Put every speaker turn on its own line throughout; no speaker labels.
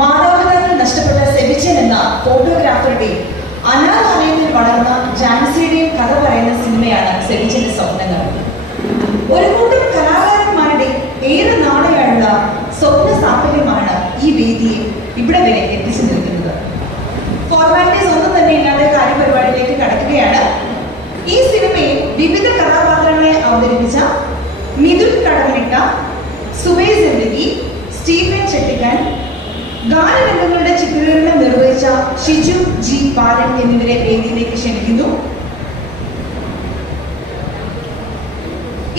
മാതാപിതാക്കൾ നഷ്ടപ്പെട്ട സെബിച്ചൻ എന്ന ഫോട്ടോഗ്രാഫറുടെയും അനാഥാലയത്തിൽ വളർന്ന ജാൻസിയുടെയും കഥ പറയുന്ന സിനിമയാണ് സെബിച്ചന്റെ സ്വപ്നങ്ങൾ. ഒരു കൂട്ടം കലാകാരന്മാരുടെ ഏറെ നാളെയുള്ള സ്വപ്ന സാഫല്യമാണ് ഈ വേദിയെ ഇവിടെ വരെ എത്തിച്ചു നിൽക്കുന്നത്. ഫോർമാലിറ്റീസ് ഒന്നും തന്നെ ഇല്ലാതെ കാര്യപരിപാടിയിലേക്ക് കടക്കുകയാണ്. ഈ സിനിമയിൽ വിവിധ കഥാപാത്രങ്ങളെ അവതരിപ്പിച്ച മിഥുൻ കടമിട്ട സുബൈ സിന്ദഗി സ്റ്റീഫൻ ചെട്ടിക്കാൻ ചിത്രീകരണം നിർവഹിച്ച ഷിജു ജി ബാലൻ എന്നിവരെ വേദിയിലേക്ക് ക്ഷണിക്കുന്നു.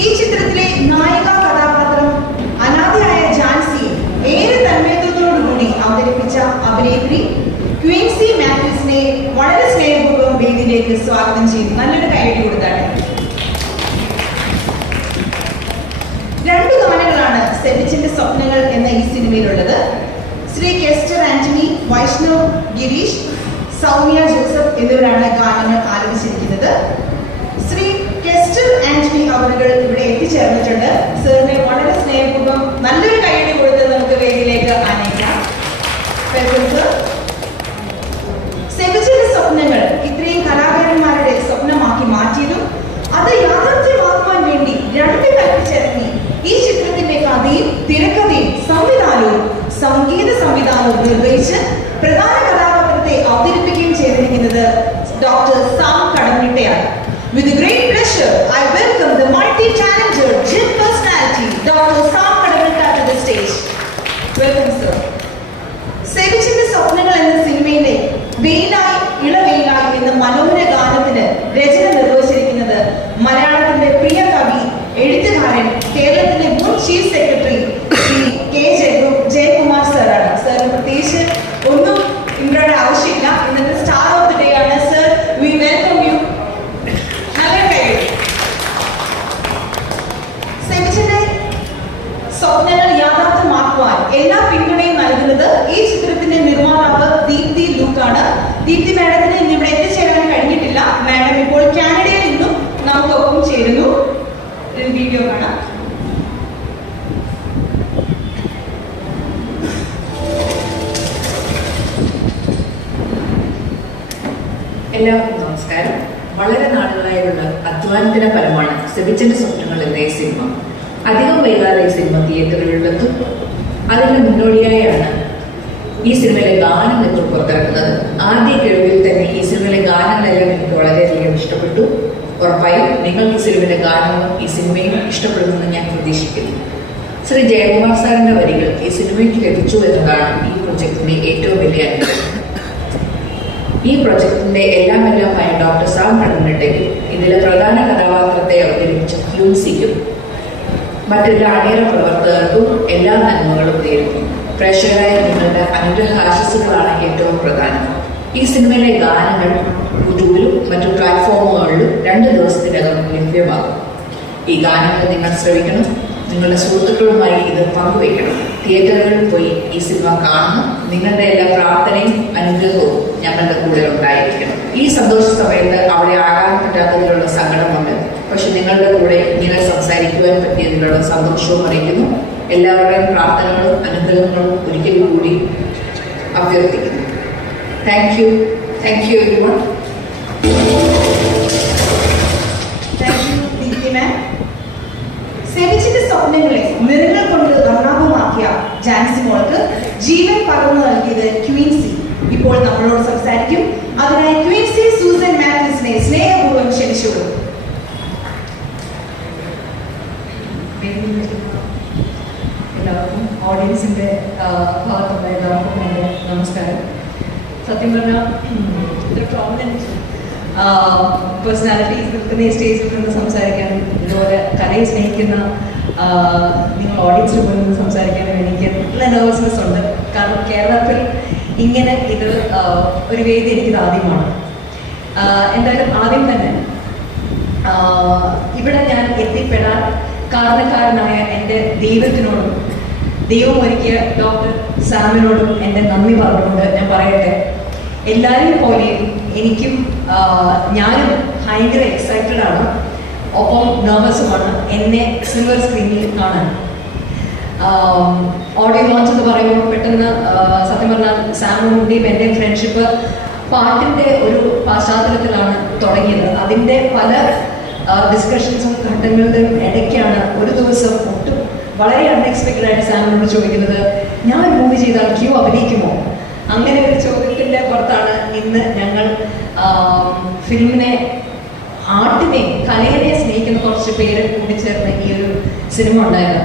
ഈ ചിത്രത്തിലെ നായിക കഥാപാത്രം അനാഥയായ ജാൻസി ഏറെ തന്മയത്വത്തോടുകൂടി അവതരിപ്പിച്ച അഭിനേത്രി ക്വീൻസി മാത്യൂസിനെ വളരെ സ്നേഹപൂർവം വേദിയിലേക്ക് സ്വാഗതം ചെയ്തു നല്ലൊരു കൈയടി കൊടുത്താണ്. രണ്ട് ഗാനങ്ങളാണ് സെബിച്ചിന്റെ സ്വപ്നങ്ങൾ എന്ന ഈ സിനിമയിലുള്ളത്. ശ്രീ കെസ്റ്റർ ആന്റണി വൈഷ്ണവ് ഗിരീഷ് സൗമ്യ ജോസഫ് എന്നിവരാണ് ഗാനങ്ങൾ ആലപിച്ചിരിക്കുന്നത്. ശ്രീ കെസ്റ്റർ ആന്റണി അവരുകൾ ഇവിടെ എത്തിച്ചേർന്നിട്ടുണ്ട്. സാറിനെ വളരെ സ്നേഹപൂർവം നല്ലൊരു കൈയടി കൊടുത്ത് നമുക്ക് വേദിയിലേക്ക് ആനയിക്കാം. സെബിച്ചിന്റെ സ്വപ്നങ്ങൾ ഇത്രയും കലാകാരന്മാരുടെ സ്വപ്നമാക്കി മാറ്റിയതും അത് യാഥാർത്ഥ്യമാക്കുവാൻ വേണ്ടി രണ്ട് കൽപ്പിച്ചിറങ്ങി ഈ ചിത്രത്തിന്റെ കഥയും തിരക്കഥയും സംവിധാനവും സംവിധാനവും നിർവഹിച്ച് പ്രധാന കഥാപാത്രത്തെ അവതരിപ്പിക്കുകയും ചെയ്തിരിക്കുന്നത് doctor Sam കടമിട്ടയാണ് with great pleasure I welcome the multi-talented gym personality Dr. Sam Kadamitta to the stage. Welcome, sir. സേവിച്ചിന്റെ സ്വപ്നങ്ങൾ എന്ന സിനിമയിലെ വെയിലായി ഇളവെയിലായി എന്ന മനോഹര ഗാനത്തിന് രചന നിർവഹിച്ചിരിക്കുന്നത് മലയാളത്തിന്റെ പ്രിയ കവി എഴുത്തുകാരൻ കേരളത്തിന്റെ മുൻ ചീഫ് സെക്രട്ടറി ശ്രീ കെ ജയകു ജയകുമാർ സാറാണ് സാറിന് പ്രത്യേകിച്ച് ഒന്നും ഇവരുടെ ആവശ്യമില്ല ഇന്നത്തെ സ്റ്റാർ ഓഫ് ദി ഡേ ആണ് സർ വി വെൽക്കം യു നല്ല കൈയ്യടി സേവിച്ചിന്റെ സ്വപ്നങ്ങൾ യാഥാർത്ഥ്യമാക്കുവാൻ എല്ലാ പിന്തുണയും നൽകുന്നത് ഈ ചിത്രത്തിന്റെ നിർമ്മാതാവ് ദീപ്തി ലൂക്കാണ് ദീപ്തി മാഡത്തിന് ഇന്ന് ഇവിടെ എത്തിച്ചേരാൻ കഴിഞ്ഞിട്ടില്ല മാഡം ഇപ്പോൾ കാനഡയിൽ നിന്നും നമുക്കൊപ്പം ചേരുന്നു ഒരു വീഡിയോ കാണാം
എല്ലാവർക്കും നമസ്കാരം. വളരെ നാളുകളായുള്ള അധ്വാനത്തിന് ഫലമാണ് സെബിച്ചന്റെ സ്വപ്നങ്ങൾ എന്ന ഈ സിനിമ. അധികം വൈകാതെ ഈ സിനിമ തിയേറ്ററുകളിലെത്തും. അതിന് മുന്നോടിയായാണ് ഈ സിനിമയിലെ ഗാനം ഇപ്പോൾ പുറത്തിറക്കുന്നത്. ആദ്യ കേൾവിൽ തന്നെ ഈ സിനിമയിലെ ഗാനങ്ങളെല്ലാം എനിക്ക് വളരെയധികം ഇഷ്ടപ്പെട്ടു. ഉറപ്പായും നിങ്ങൾക്ക് ഈ സിനിമയിലെ ഗാനവും ഈ സിനിമയും ഇഷ്ടപ്പെടുമെന്ന് ഞാൻ പ്രതീക്ഷിക്കുന്നു. ശ്രീ ജയകുമാർ സാറിന്റെ വരികൾ ഈ സിനിമയ്ക്ക് ലഭിച്ചു എന്നതാണ് ഈ പ്രൊജക്ടിന്റെ ഏറ്റവും വലിയ അനുഭവം ഈ പ്രൊജക്ടിന്റെ എല്ലാം എല്ലാമായ ഡോക്ടർ സാം കടന്നിട്ടെങ്കിൽ ഇതിലെ പ്രധാന കഥാപാത്രത്തെ അവതരിപ്പിച്ച ക്യൂൻസിക്കും മറ്റെല്ലാ അണിയറ പ്രവർത്തകർക്കും എല്ലാ നന്മകളും നേരുന്നു. പ്രേക്ഷകരായ നിങ്ങളുടെ അനുഗ്രഹാശസ്സുകളാണ് ഏറ്റവും പ്രധാനം. ഈ സിനിമയിലെ ഗാനങ്ങൾ യൂട്യൂബിലും മറ്റു പ്ലാറ്റ്ഫോമുകളിലും രണ്ട് ദിവസത്തിനകം ലഭ്യമാകും. ഈ ഗാനങ്ങൾ നിങ്ങൾ ശ്രവിക്കണം. നിങ്ങളുടെ സുഹൃത്തുക്കളുമായി ഇത് പങ്കുവയ്ക്കണം. തിയേറ്ററുകളിൽ പോയി ഈ സിനിമ കാണണം. നിങ്ങളുടെ എല്ലാ പ്രാർത്ഥനയും അനുഗ്രഹവും ഞങ്ങളുടെ കൂടെ ഉണ്ടായിരിക്കണം. ഈ സന്തോഷ സമയത്ത് അവിടെ ആകാൻ പറ്റാത്തതിലുള്ള സങ്കടമുണ്ട്. പക്ഷെ നിങ്ങളുടെ കൂടെ ഇങ്ങനെ സംസാരിക്കുവാൻ പറ്റിയതിലുള്ള സന്തോഷവും അറിയിക്കുന്നു എല്ലാവരുടെയും പ്രാർത്ഥനകളും അനുഗ്രഹങ്ങളും ഒരിക്കൽ കൂടി അഭ്യർത്ഥിക്കുന്നു. Thank you thank you everyone
സെവിച്ചിന്റെ സ്വപ്നങ്ങളെ നിറങ്ങൾ കൊണ്ട് വർണാഭമാക്കിയ ജാൻസി മോൾക്ക് ജീവൻ പകർന്നു നൽകിയത് ക്വീൻസി ഇപ്പോൾ നമ്മളോട് സംസാരിക്കും. അതിനായി ക്വീൻസി സൂസൻ മാത്യൂസിനെ സ്നേഹപൂർവം ക്ഷണിച്ചോളൂ
എല്ലാവർക്കും ഓഡിയൻസിന്റെ ഭാഗത്തുള്ള എല്ലാവർക്കും എന്റെ നമസ്കാരം. സത്യം പറഞ്ഞാൽ ഇത്ര പ്രോമിനന്റ് പേഴ്സണാലിറ്റീസ് നിൽക്കുന്ന ഈ സ്റ്റേജിൽ നിന്ന് സംസാരിക്കാനും ഇതുപോലെ കലയെ സ്നേഹിക്കുന്ന നിങ്ങൾ ഓഡിയൻസിൽ പോയി നിന്ന് സംസാരിക്കാനും എനിക്ക് നല്ല നെർവസ്നെസ് ഉണ്ട്. കാരണം കേരളത്തിൽ ഇങ്ങനെ ഇത് ഒരു വേദി എനിക്കിത് ആദ്യമാണ്. എന്തായാലും ആദ്യം തന്നെ ഇവിടെ ഞാൻ എത്തിപ്പെടാൻ കാരണക്കാരനായ എന്റെ ദൈവത്തിനോടും ദൈവം ഒരുക്കിയ ഡോക്ടർ സാമിനോടും എന്റെ നന്ദി പറഞ്ഞുകൊണ്ട് ഞാൻ പറയട്ടെ. എല്ലാവരെയും പോലെയും എനിക്കും ഞാനും ഭയങ്കര എക്സൈറ്റഡ് ആണ്. ഒപ്പം നെർവസുമാണ് എന്നെ സിൽവർ സ്ക്രീനിൽ കാണാൻ. ഓഡിയോ ലോഞ്ച് എന്ന് പറയുമ്പോൾ പെട്ടെന്ന് സത്യം പറഞ്ഞാൽ സാമും മുണ്ടിയും എന്റെയും ഫ്രണ്ട്ഷിപ്പ് പാട്ടിന്റെ ഒരു പശ്ചാത്തലത്തിലാണ് തുടങ്ങിയത്. അതിന്റെ പല ഡിസ്കഷൻസും ഘട്ടങ്ങളുടെയും ഇടയ്ക്കാണ് ഒരു ദിവസം ഒട്ടും വളരെ അൺഎക്സ്പെക്റ്റഡ് ആയിട്ട് സാമിനോട് ചോദിക്കുന്നത് ഞാൻ മൂവി ചെയ്താൽ ക്യൂ അഭിനയിക്കുമോ? അങ്ങനെ ഒരു ചോദ്യത്തിന്റെ പുറത്താണ് ഇന്ന് ഞങ്ങൾ ഫിലിമിനെ ആർട്ടിനെ കലയെ സ്നേഹിക്കുന്ന കുറച്ച് പേര് കൂടിച്ചേർന്ന ഈ ഒരു സിനിമ ഉണ്ടായത്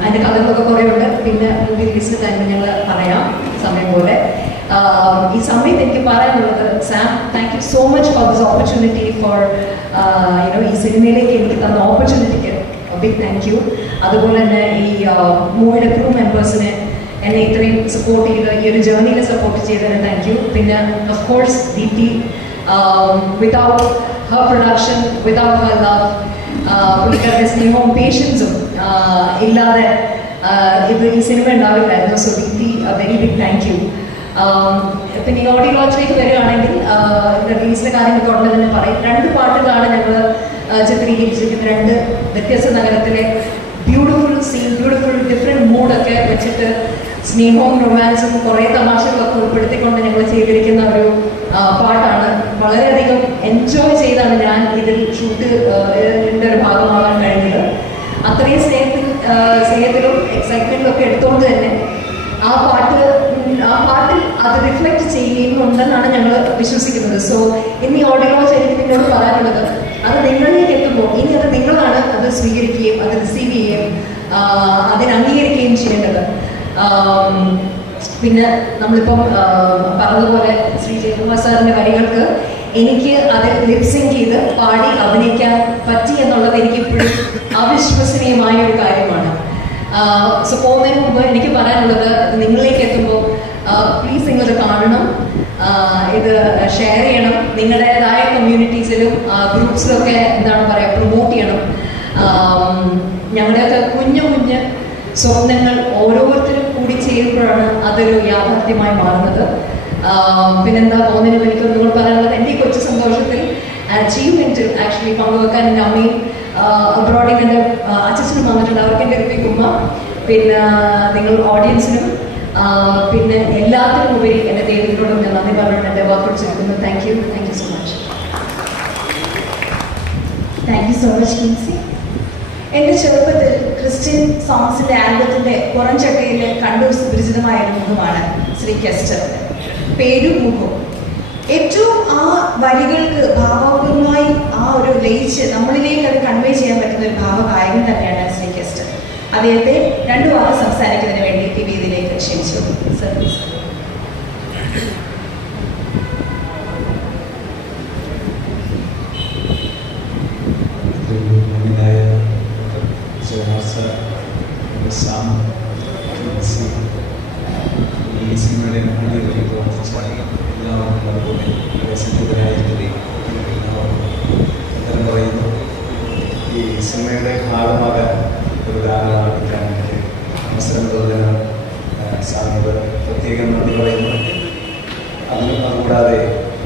അതിന്റെ കഥകളൊക്കെ കുറേ ഉണ്ട് പിന്നെ മൂവി റിലീസിന് തന്നെ ഞങ്ങൾ പറയാം സമയം പോലെ. ഈ സമയത്ത് എനിക്ക് പറയാനുള്ളത് Sam thank you so much for this opportunity for you know ഈ സിനിമയിലേക്ക് എനിക്ക് തന്ന ഓപ്പർച്യൂണിറ്റിക്ക് ബിഗ് താങ്ക് യു അതുപോലെ തന്നെ ഈ മൂവിയുടെ ക്രൂ മെമ്പേഴ്സിനെ എന്നെ ഇത്രയും സപ്പോർട്ട് ചെയ്ത്. ഈ ഒരു ജേർണിയിൽ സപ്പോർട്ട് ചെയ്തതിന് താങ്ക് യു പിന്നെ of course Deepti without her production without her love പുള്ളിക്കാരുടെ സ്നേഹവും പേഷ്യൻസും ഇല്ലാതെ ഇത് ഈ സിനിമ ഉണ്ടാവില്ലായിരുന്നു. So Deepti very big thank you പിന്നെ ഈ ഓഡിയോ ലോഞ്ചിലേക്ക് വരികയാണെങ്കിൽ റിലീസിന്റെ കാര്യങ്ങൾ തുടർന്ന് തന്നെ പറയും. രണ്ട് പാട്ടുകളാണ് ഞങ്ങൾ ചിത്രീകരിച്ചിരിക്കുന്നത്. രണ്ട് വ്യത്യസ്ത നഗരത്തിലെ ബ്യൂട്ടിഫുൾ സീൻ ബ്യൂട്ടിഫുൾ ഡിഫറെന്റ് മൂഡൊക്കെ വെച്ചിട്ട് സ്നേഹവും റൊമാൻസും കുറേ തമാശകളൊക്കെ ഉൾപ്പെടുത്തിക്കൊണ്ട് ഞങ്ങൾ ചെയ്തിരിക്കുന്ന ഒരു പാട്ടാണ്. വളരെയധികം എൻജോയ് ചെയ്താണ് ഞാൻ ഇതിൽ ഷൂട്ട് ഇതിന്റെ ഒരു ഭാഗമാകാൻ കഴിഞ്ഞത്. അത്രയും സ്നേഹത്തിൽ സ്നേഹത്തിലും എക്സൈറ്റ്മെന്റിലും ഒക്കെ എടുത്തുകൊണ്ട് തന്നെ ആ പാട്ട് ആ പാട്ടിൽ അത് റിഫ്ലക്റ്റ് ചെയ്യുന്നുണ്ടെന്നാണ് ഞങ്ങൾ വിശ്വസിക്കുന്നത്. സോ ഇന്ന് ഈ ഓഡിയോ എനിക്ക് നിങ്ങളോട് പറയാനുള്ളത് അത് നിങ്ങളിലേക്ക് എത്തുമ്പോൾ ഇനി അത് നിങ്ങളാണ് അത് സ്വീകരിക്കുകയും അത് റിസീവ് ചെയ്യുകയും അതിനെ അംഗീകരിക്കുകയും ആം, പിന്നെ നമ്മളിപ്പം പറഞ്ഞതുപോലെ ശ്രീ ജയകുമാർ സാറിന്റെ വരികൾക്ക് എനിക്ക് അത് ലിപ്സിങ് ചെയ്ത് പാടി അഭിനയിക്കാൻ പറ്റി എന്നുള്ളത് എനിക്ക് ഇപ്പോഴും അവിശ്വസനീയമായ ഒരു കാര്യമാണ്. സോ പോകുന്നതിന് മുമ്പ് എനിക്ക് പറയാനുള്ളത് നിങ്ങളിലേക്ക് എത്തുമ്പോൾ പ്ലീസ് നിങ്ങളിത് കാണണം. ഇത് ഷെയർ ചെയ്യണം. നിങ്ങളുടേതായ കമ്മ്യൂണിറ്റീസിലും ഗ്രൂപ്പ്സിലൊക്കെ എന്താണ് പറയുക പ്രൊമോട്ട് ചെയ്യണം. ഞങ്ങളുടെയൊക്കെ കുഞ്ഞ് സ്വപ്നങ്ങൾ ഓരോരുത്തരും കൂടി ചെയ്യുമ്പോഴാണ് അതൊരു യാഥാർത്ഥ്യമായി മാറുന്നത്. പിന്നെന്താ തോന്നിനും എനിക്ക് നിങ്ങൾ പറയാനുള്ളത് എന്റെ കൊച്ചു സന്തോഷത്തിൽ അച്ചീവ്മെന്റ് ആക്ച്വലി പങ്കുവെക്കാൻ എന്റെ അമ്മയും അബ്രോഡിൽ എന്റെ അച്ഛനും വന്നിട്ടുണ്ട്. അവർക്ക് എന്റെ ഉമ്മ പിന്നെ നിങ്ങൾ ഓഡിയൻസിനും പിന്നെ എല്ലാത്തിനും ഉപരി എന്റെ ദൈവത്തിനോടും ഞാൻ നന്ദി പറഞ്ഞുകൊണ്ട് എന്റെ വാക്കുകൾ ചേർക്കുന്നു thank you thank you so much
thank you so much Kinsey എന്റെ ചെറുപ്പത്തിൽ ക്രിസ്ത്യൻ സോങ്സിന്റെ ആൽബത്തിന്റെ പുറംചട്ടയിൽ കണ്ടു സുപരിചിതമായ മുഖമാണ് ശ്രീ കെസ്റ്റർ. പേരും മുഖവും ഏറ്റവും ആ വരികൾക്ക് ഭാവപൂർവമായി ആ ഒരു ലയിച്ച് നമ്മളിലേക്ക് അത് കൺവേ ചെയ്യാൻ പറ്റുന്ന ഒരു ഭാവകായകൻ തന്നെയാണ് ശ്രീ കെസ്റ്റർ. അദ്ദേഹത്തെ രണ്ടു വാക്ക് സംസാരിക്കുന്നതിന് വേണ്ടി ഈ വേദിയിലേക്ക് ക്ഷണിച്ചു. സർ
സാം ഈ സിനിമയുടെ മുന്നിലേക്ക് എല്ലാവർക്കും അതുപോലെ ഇവിടെ സന്നിധരായിരിക്കുകയും എല്ലാവർക്കും പറയുന്നു ഈ സിനിമയുടെ ഭാഗമാകാൻ ഒരു ആലപിക്കാൻ എനിക്ക് അവസരം തന്നതിന് സാറിനോട് പ്രത്യേകം നന്ദി പറയുന്നു. അതിന് അതുകൂടാതെ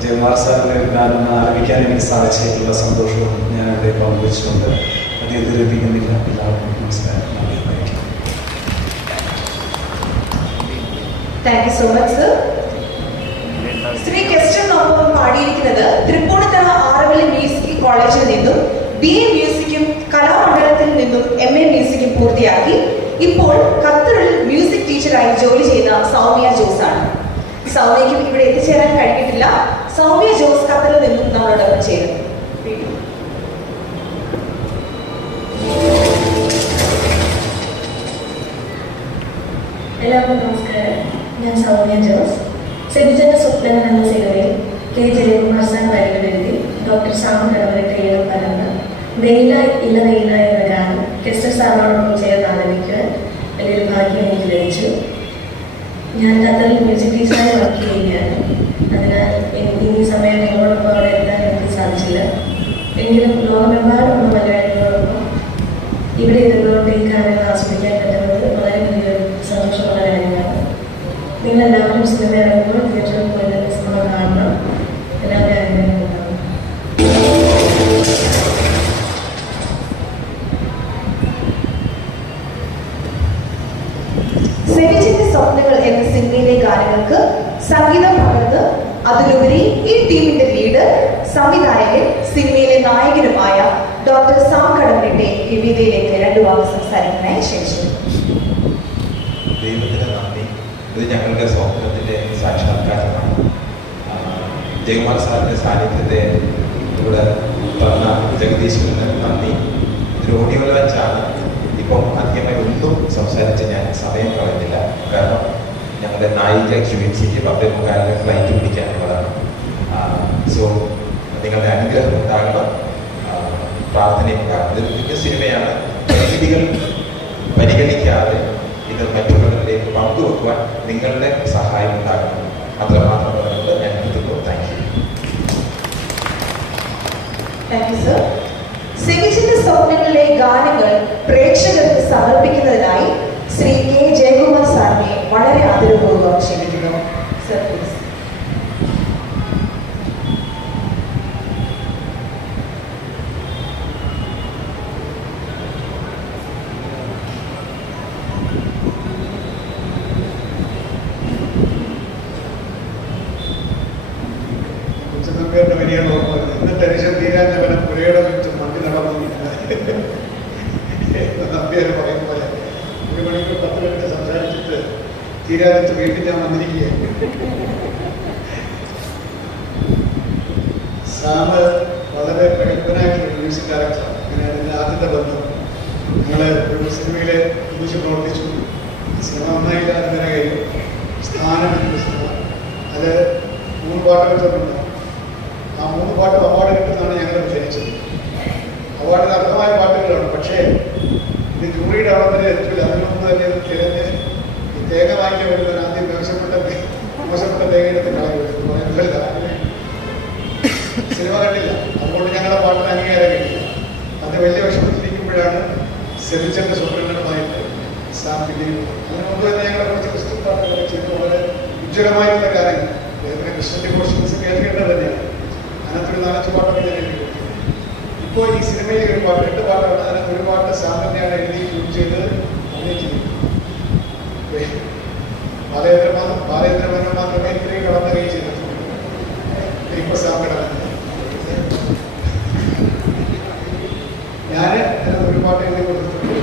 ജയകുമാർ സാറിന്റെ ഒരു ഗാനം ആരംഭിക്കാൻ എനിക്ക് സാധിച്ചിട്ടുള്ള സന്തോഷവും ഞാൻ ഇവിടെ പങ്കുവെച്ചുകൊണ്ട് അധികം ദുരിപ്പിക്കുന്നില്ല എല്ലാവർക്കും നമസ്കാരം നന്ദി പറയുന്നു
thank you so much sir Shri കെസ്റ്ററിനൊപ്പം പാടിയിരിക്കുന്നത്. തൃപ്പൂണിത്തറ ആറവിളി മ്യൂസിക് കോളേജിൽ നിന്നും ബി എ മ്യൂസിക്കും കലാമണ്ഡലത്തിൽ നിന്നും എം എ മ്യൂസിക്കും പൂർത്തിയാക്കി. ഇപ്പോൾ ഖത്തറിൽ മ്യൂസിക് ടീച്ചറായി ജോലി ചെയ്യുന്ന സൗമ്യ ജോസ് ആണ്. സൗമ്യയ്ക്കും ഇവിടെ എത്തിച്ചേരാൻ കഴിഞ്ഞിട്ടില്ല. സൗമ്യ ജോസ് ഖത്തറിൽ നിന്നും നമ്മളോടൊപ്പം ചേരും.
എല്ലാവർക്കും നമസ്കാരം. ഞാൻ സൗമ്യ ജോസ്. സെബിജന്റെ സ്വപ്നങ്ങൾ എന്ന സിനിമയിൽ കെ. ജയകുമാർ സാർ വരികൾ ഡോക്ടർ സാം കടവരെ ഏഴ് പറഞ്ഞത് വെയിലായി ഇല്ല വെയിലായി എന്ന ഗാനം കെസ്റ്റർ സാറിനോടൊപ്പം ചേർന്ന് ആലപിക്കുവാൻ വലിയൊരു ഭാഗ്യം എനിക്ക് ലഭിച്ചു. ഞാൻ ഖത്തറിൽ മ്യൂസിക് ടീച്ചറായി
ടീമിന്റെ ലീഡർ സംവിധായകൻ സിനിമയിലെ നായകനുമായ ഡോക്ടർ സാം കടമ്പിന്റെ വിവിധയിലേക്ക് രണ്ടു വാക്ക്
സംസാരിക്കുന്നതിന് ശേഷം ഇത് ഞങ്ങളുടെ സ്വപ്നത്തിന്റെ സാക്ഷാത്കാരമാണ്. ജയകുമാർ സാറിന്റെ സാന്നിധ്യത്തെ ഇവിടെ തന്ന ജഗദീശ് നന്ദി. ഇതൊരു ഓഡിയോ ലോഞ്ചാണ് ഇപ്പം അധികമായി ഒന്നും സംസാരിച്ച് ഞാൻ സമയം കളഞ്ഞില്ല കാരണം ഞങ്ങളുടെ നായിക ക്യൂൻസിക്ക് പത്തേ മുക്കാലിന് ഫ്ലൈറ്റ് പിടിക്കാനുള്ളതാണ് സോ നിങ്ങളുടെ അനുഗ്രഹം ഉണ്ടാകണം പ്രാർത്ഥനയും ഇതൊരു കുഞ്ഞു സിനിമയാണ്. പരിമിതികൾ പരിഗണിക്കാതെ ഇത് മറ്റുള്ളവരിലേക്ക് പങ്കുവെക്കുവാൻ നിങ്ങളുടെ സഹായം ഉണ്ടാകണം. അത്രമാത്രം പറഞ്ഞുകൊണ്ട് ഞാൻ നിർത്തുന്നു. താങ്ക് യു
താങ്ക് സ്വപ്നങ്ങളിലെ ഗാനങ്ങൾ പ്രേക്ഷകർക്ക് സമർപ്പിക്കുന്നതിനായി ശ്രീ കെ ജയകുമാർ സാറിനെ വളരെ ആദരപൂർവം ക്ഷണിക്കുന്നു. സർ പ്ലീസ്
തീരാഞ്ഞിട്ട് വീട്ടിൽ ഞാൻ വന്നിരിക്കുകയാണ് സാമ് വളരെ പ്രഗത്ഭനായിട്ടുള്ള മ്യൂസിക് ഡയറക്ടറാണ് അങ്ങനെയാണ് എന്റെ ആദ്യത്തെ ബന്ധം. ഞങ്ങൾ ഒരു സിനിമയിൽ ഒന്നിച്ച് പ്രവർത്തിച്ചു. സിനിമ നന്നായില്ല അതുവരെ കഴിഞ്ഞു സ്ഥാനം എന്ന സിനിമ. അത് മൂന്ന് പാട്ടുകൾ തൊട്ടുണ്ട് ആ മൂന്ന് പാട്ട് അവാർഡ് കിട്ടുന്നതാണ് ഞങ്ങൾ വിചാരിച്ചത്. അവാർഡിന് അർഹമായ പാട്ടുകളാണ്. പക്ഷേ ഇത് ജൂറിയുടെ അവർ തന്നെ എത്തില്ല. അതിനൊന്നും തന്നെ തിരഞ്ഞ് തേങ്ങ വാങ്ങിക്കാൻ വരുന്നവർ ആദ്യം മോശപ്പെട്ട മോശപ്പെട്ട തേങ്ങ. എടുത്ത് കളയുന്നത് സിനിമ കണ്ടില്ല. അതുകൊണ്ട് ഞങ്ങളുടെ പാട്ടിന് അംഗീകാരം കിട്ടില്ല. അത് വലിയ വിഷമത്തിലിരിക്കുമ്പോഴാണ് സെബിച്ചന്റെ സ്വപ്നങ്ങളുമായിട്ട് സാം പിന്നെയും അതിന് മുമ്പ് തന്നെ ഞങ്ങൾ കുറച്ച് ക്രിസ്ത്യൻ പാട്ടുകൾ ചെയ്ത് വളരെ ഉജ്ജ്വലമായിട്ടുള്ള കാര്യങ്ങൾ. അദ്ദേഹത്തിന് ക്രിസ്ത്യന്റെ പോർഷൻസ് കേൾക്കേണ്ടത് തന്നെയാണ് അതിനകത്തൊരു നാലഞ്ച് പാട്ടൊക്കെ ഞാൻ എഴുതി. ഇപ്പോൾ ഈ സിനിമയിൽ ഒരു പാട്ട് രണ്ട് പാട്ടാണ് അതിനകത്ത് ഒരു പാട്ട് സാം തന്നെയാണ് എഴുതി ട്യൂൺ ചെയ്ത് അഭിനയിച്ചത് ബാലേന്ദ്ര മേനോൻ മാത്രമേ ഇത്രയും കടന്നുകയും ചെയ്തിട്ടുള്ളൂ. ഇപ്പൊ സാം കടന്നു. ഞാൻ ഒരു പാട്ട് എഴുതി കൊടുത്തിട്ടുണ്ട്.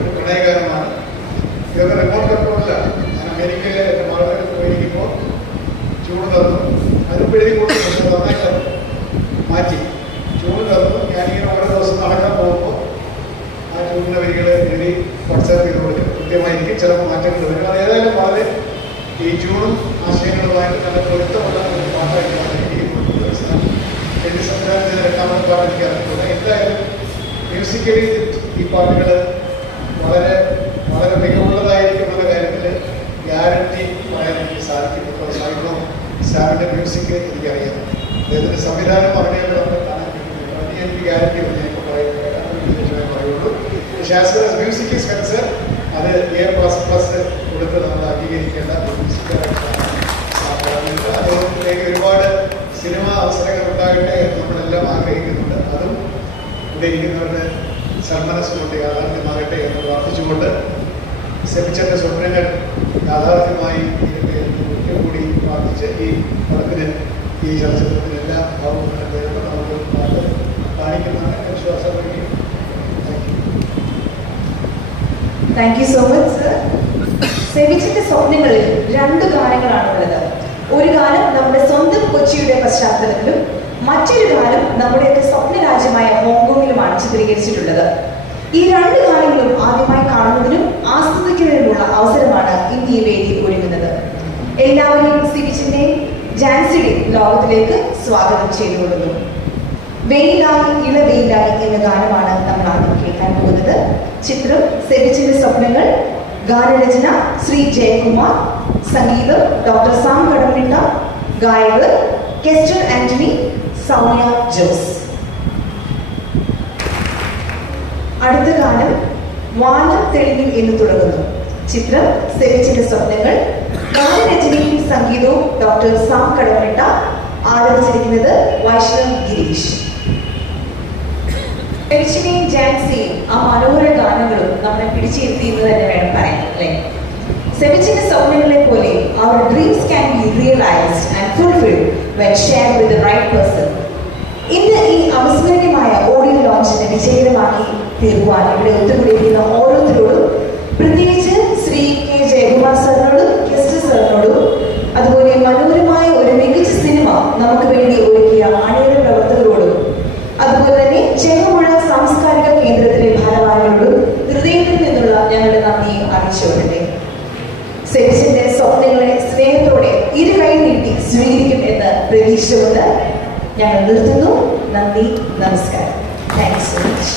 ഒരു പ്രണയകാരമാണ് ഇതൊക്കെ റിമോട്ട് കൺട്രോളില്ല ഞാൻ അമേരിക്കയിലെ എന്റെ മകളുടെ പോയിരിക്കുമ്പോൾ ചൂട് തന്നു. അതിപ്പോൾ മാറ്റി. ചൂട് തന്നു. ഞാനിങ്ങനെ ഓരോ ദിവസം നടക്കാൻ പോകുമ്പോൾ ആ ചൂടിന്റെ വരികൾ എഴുതി വാട്സാപ്പ് കൃത്യമായിരിക്കും. ചിലപ്പോൾ മാറ്റങ്ങൾ വരും. അത് ഏതായാലും വളരെ ഈ ജൂണും ആശയങ്ങളുമായിട്ട് നല്ല പൊരുത്തമുള്ള പാട്ടായിട്ടാണ് എനിക്ക് അറിഞ്ഞിട്ടുണ്ട് എന്തായാലും മ്യൂസിക്കലി ഈ പാട്ടുകൾ വളരെ വളരെ മികവുള്ളതായിരിക്കും എന്ന കാര്യത്തിൽ ഗ്യാരണ്ടി പറയാൻ എനിക്ക് സാധിക്കും. ഇപ്പോൾ സാഹിത്യം സാറിന്റെ മ്യൂസിക് എനിക്കറിയാം. അദ്ദേഹത്തിന്റെ സംവിധാനം പറഞ്ഞാൽ കാണാൻ എനിക്ക് ഗ്യാരണ്ടി ഞാൻ പറയുന്നത് പറയുള്ളൂ. As music is concern A plus plus കൊടുത്ത് നമ്മൾ അംഗീകരിക്കേണ്ട അദ്ദേഹത്തിലേക്ക് ഒരുപാട് സിനിമ അവസരങ്ങൾ ഉണ്ടാകട്ടെ എന്ന് നമ്മളെല്ലാം ആഗ്രഹിക്കുന്നുണ്ട്. അതും ഇവിടെ ഇരിക്കുന്നവരുടെ സന്മനസ്സുകൊണ്ട് യാഥാർത്ഥ്യമാകട്ടെ എന്ന് പ്രാർത്ഥിച്ചുകൊണ്ട് സെമിച്ചന്റെ സ്വപ്നങ്ങൾ യാഥാർത്ഥ്യമായി കൂടി പ്രാർത്ഥിച്ച് ഈ പടത്തിന് ഈ ചലച്ചിത്രത്തിന് എല്ലാ ഭാവങ്ങളും വരുമ്പോൾ നമുക്ക് പാട്ട് കാണിക്കുന്നതാണ് വിശ്വാസം വേണ്ടി thank you
thank you so much sir സെവിച്ചിന്റെ സ്വപ്നങ്ങളിൽ രണ്ട് ഗാനങ്ങളാണ് ഉള്ളത് ഒരു ഗാനം നമ്മുടെ സ്വന്തം കൊച്ചിയുടെ പശ്ചാത്തലത്തിലും മറ്റൊരു ഗാനം നമ്മുടെയൊക്കെ സ്വപ്ന രാജ്യമായ ഹോങ്കോങ്ങിലുമാണ് ചിത്രീകരിച്ചിട്ടുള്ളത്. ഈ രണ്ട് ഗാനങ്ങളും ആദ്യമായി കാണുന്നതിനും ആസ്വദിക്കുന്നതിനുമുള്ള അവസരമാണ് ഇന്ന് ഈ ഒരുങ്ങുന്നത്. എല്ലാവരെയും സിബിച്ചിന്റെയും ജാൻസിയുടെയും ലോകത്തിലേക്ക് സ്വാഗതം ചെയ്തുകൊള്ളുന്നു. വെയിലായി ഇളവെയിലായി എന്ന ഗാനമാണ് നമ്മൾ ആദ്യം കേൾക്കാൻ പോകുന്നത്. ചിത്രം സെബിച്ചിന്റെ സ്വപ്നങ്ങൾ ഗാനരചന ശ്രീ ജയകുമാർ സംഗീതം ഡോക്ടർ സാം കടമിട്ട ഗായകർ കെസ്റ്റർ ആന്റണി സൗമ്യ ജോസ്. അടുത്ത ഗാനം വാനം തെളിഞ്ഞു എന്ന് തുടങ്ങുന്നു. ചിത്രം സെബിച്ചിന്റെ സ്വപ്നങ്ങൾ ഗാനരചനയും സംഗീതവും ഡോക്ടർ സാം കടമിട്ട ആരംഭിച്ചിരിക്കുന്നത് വൈഷ്ണവ് ഗിരീഷ്. പെരിച്ചിനെയും ജാൻസിയും ആ മനോഹര ഗാനങ്ങളും നമ്മളെ പിടിച്ചിരുത്തിയെന്ന് തന്നെ വേണം പറയാൻ അല്ലേ? സെമിച്ചിന്റെ സ്വപ്നങ്ങളെ പോലെ അവർ dreams can be realised and fulfilled when share with right person ഇന്ന് ഈ അവിസ്മരണീയമായ ഓഡിയോ ലോഞ്ചിനെ വിജയകരമാക്കി തീർക്കുവാൻ ഇവിടെ ഒത്തുകൂടിയിരിക്കുന്ന ഓരോരുത്തരോടും പ്രത്യേകിച്ച് ശ്രീ കെ. ജയകുമാർ സാറിനോടും ഗസ്റ്റ് സാറിനോടും അതുപോലെ മനോഹരമായ ഒരു മികച്ച സിനിമ നമുക്ക് വേണ്ടി ഒരുക്കിയ പ്രവർത്തകരോടും ചെങ്ങമ്പുഴ സാംസ്കാരിക കേന്ദ്രത്തിലെ ഭാരവാഹികളോട് ഹൃദയത്തിൽ നിന്നുള്ള ഞങ്ങളുടെ നന്ദി അറിയിച്ചുകൊള്ളട്ടെ സെബിസിന്റെ സ്വപ്നങ്ങളെ സ്നേഹത്തോടെ ഇരു കൈ നീട്ടി സ്വീകരിക്കും എന്ന് പ്രതീക്ഷിച്ചുകൊണ്ട് ഞങ്ങൾ നിർത്തുന്നു. നന്ദി നമസ്കാരം. Thanks so much